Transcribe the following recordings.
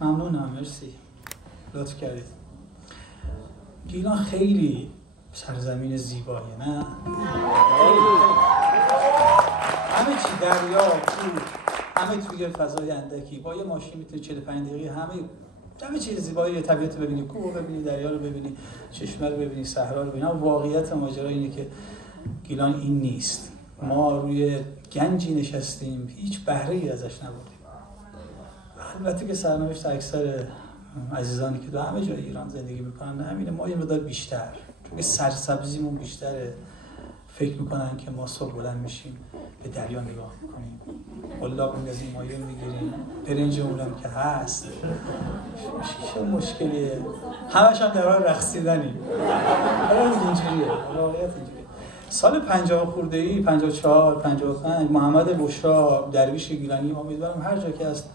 ممنونم، مرسی، لطف کردید. گیلان خیلی سرزمین زیباییه، نه؟ همه چی دریا، کوه، همه توی فضای اندکی، با یه ماشین میتونی 45 دقیقه همه چیز زیبایی، طبیعت ببینی، کوه رو ببینی، دریا رو ببینی، چشمه رو ببینی، صحرا رو ببینی. واقعیت ماجرا اینه که گیلان این نیست. ما روی گنجی نشستیم، هیچ بهره‌ای ازش نبردیم. البته که سرنوشت اکثر عزیزانی که همه جای ایران زندگی میکنن همینه. ما یه مقدار بیشتر، چون سرسبزیمون بیشتره، فکر میکنن که ما صبح بلند میشیم به دریا نگاه میکنیم، قلاب میندازیم، مایه میگیریم، برنجمون هم که هست، چه مشکلیه، همش هم در حال رقصیدنیم. حالا اینجوریه، واقعیت اینجوریه. سال 50 خورده‌ای، 54 55 محمد بشرا درویش گیلانی، امیدوارم هر جا که هست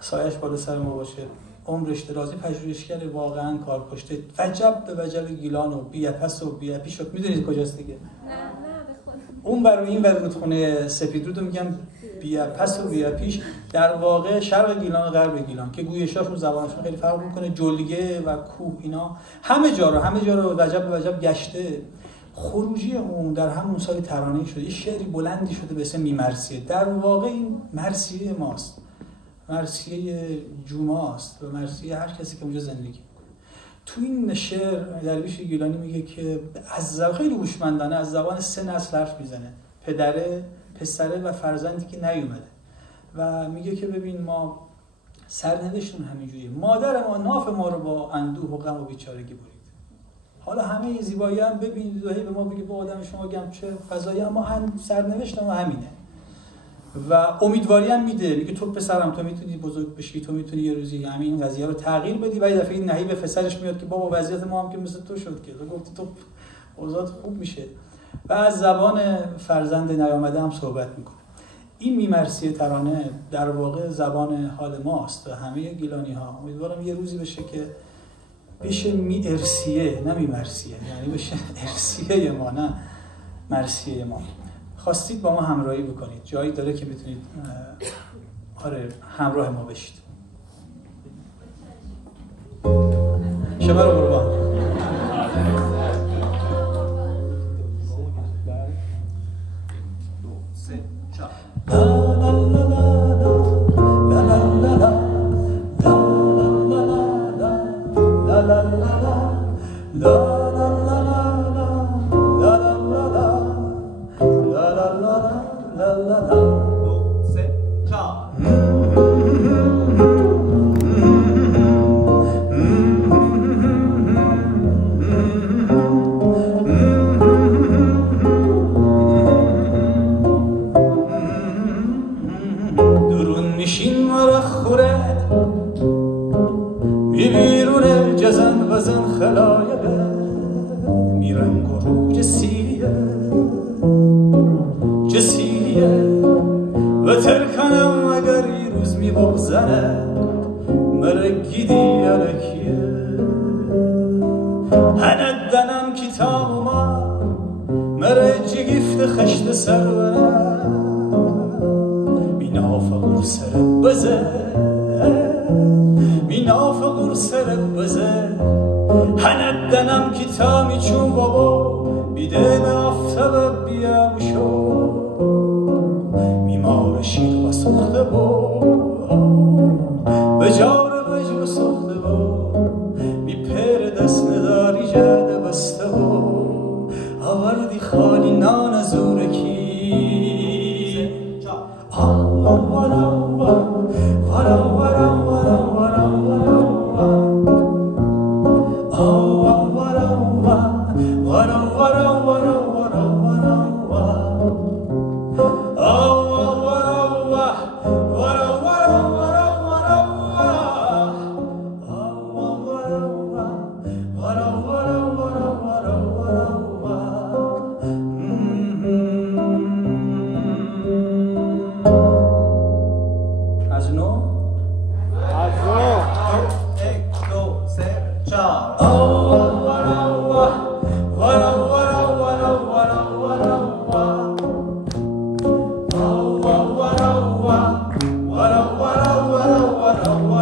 سایش بالا سر ما باشه، عمرش درازی، پژوهشگر واقعا کارکشته، وجب به وجب گیلان و بی‌پس و بی‌پی شد. میدونید کجاست دیگه؟ نه به خود. اون برای این ور رودخونه سپیدرود رو میگن بی‌پس و بی‌پیش، در واقع شرق گیلان و غرب گیلان که گویشاشون زبانشون خیلی فرق میکنه، جلگه و کوه اینا همه جا رو وجب به وجب گشته. خروجی اون در همون سال ترانه‌ای شده، یه شعری بلندی شده به اسم میمرثیه. در واقع این مرثیه ماست، مرثیه جوماست و مرثیه هر کسی که اونجا زندگی میکنه. تو این شعر درویش گیلانی میگه که از خیلی هوشمندانه از زبان 3 نسل حرف میزنه، پدره، پسره و فرزندی که نیومده، و میگه که ببین ما سرنوشتمون همینجوریه، مادر ما ناف ما رو با اندوه و غم و بیچارگی برید. حالا همه این زیبایی هم ببینید و هی به ما بگید با آدم شما گم چه فضایی، اما سرنوشت ما همینه. و امیدواری هم میده، میگه تو پسرم تو میتونی بزرگ بشی، تو میتونی یه روزی همین قضیه رو تغییر بدی. و یه دفعه این نهی به پسرش میاد که بابا وضعیت ما هم که مثل تو شد، که تو گفتی تو اوضاع خوب میشه، و از زبان فرزند نیامده هم صحبت میکنه. این میمرثیه ترانه در واقع زبان حال ماست و همه گیلانی ها. امیدوارم یه روزی بشه که بشه میارثیه، نه میمرثیه، یعنی بشه ارثیه ما، نه مرثیه ما. خواستید با ما همراهی بکنید، جایی داره که بتونید همراه ما بشید. شما رو قربان.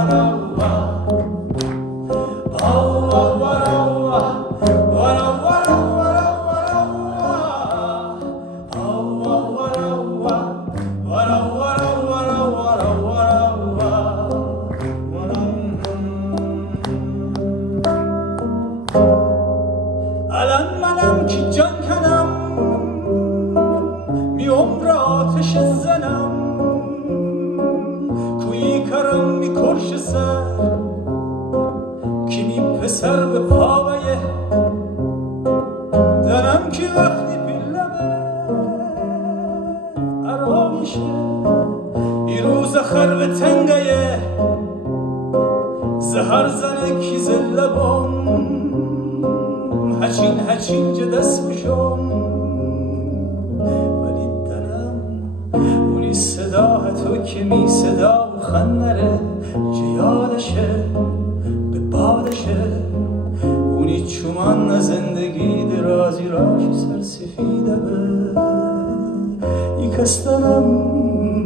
What لب تنگه زهر زنه کی زلبم هچین هچین جه دست بشم ولی دلم اونی صدا تو که می صدا و خندره چه یادشه به بادشه اونی چومان زندگی درازی راش سر سفیده به یکستنم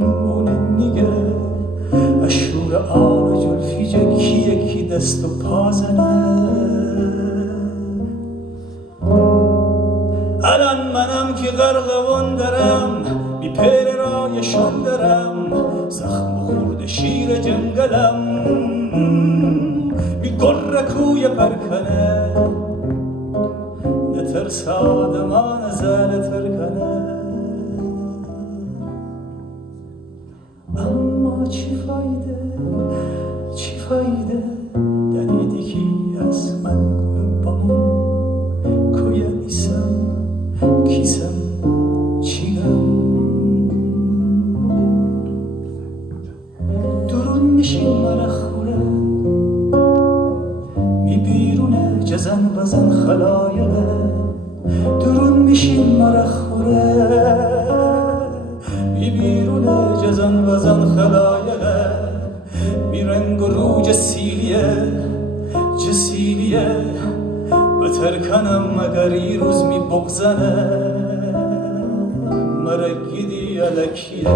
اونی نیگه اشور آب جلفیجه کی یکی دست و پا زنه الان منم که غرقوان دارم بی پر رایشان دارم زخم خورد شیر جنگلم بی گر کوی پرکنه نترس آدمان زل ترکنه اما چی فایده دلیدی که از من بامون کوی نیسم کیسم چیگم درون میشین مرا خوره می بیرونه جزن بزن خلایقه درون میشین مرا خوره می بیرونه جزن بزن خلایقه می رنگ و رو جسیلیه بتر کنم مگر ای روز می بغزنه مرا گیدی علکیه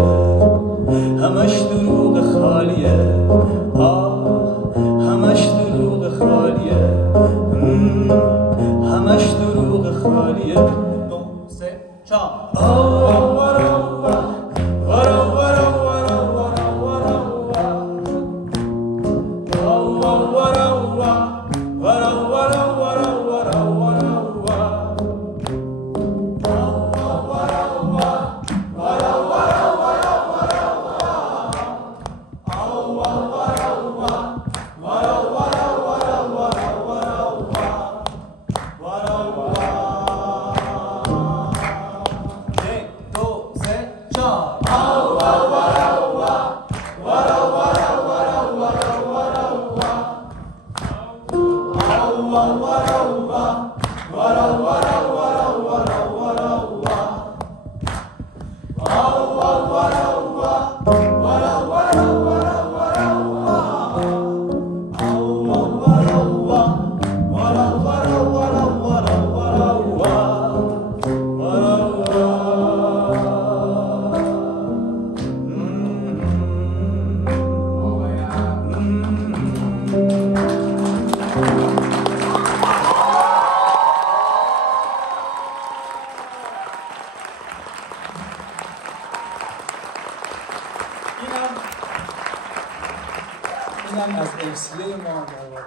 همش دروغ خالیه همش دروغ خالیه همش دروغ خالیه دو سه چهار اینم از امسیه ما در واقع